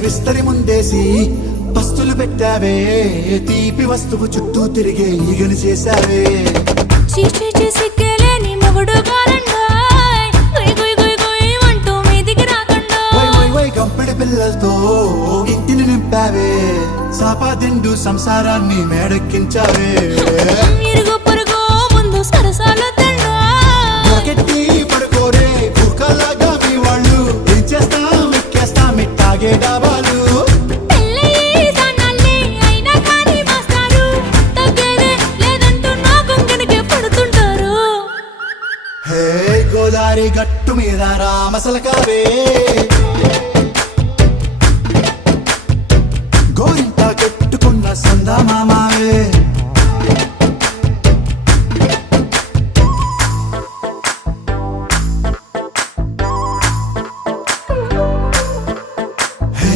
విస్తరి ముందేసి పస్తులు పెట్టావే తీపి వస్తువు చుట్టూ తిరిగే ఈగలు చేశావే. మొగుడు పిల్లలతో ఇంటిని నింపావే సాపాదిండు సంసారాన్ని మేడెక్కించావే. గోదారి గట్టు మీద రామసలకావే.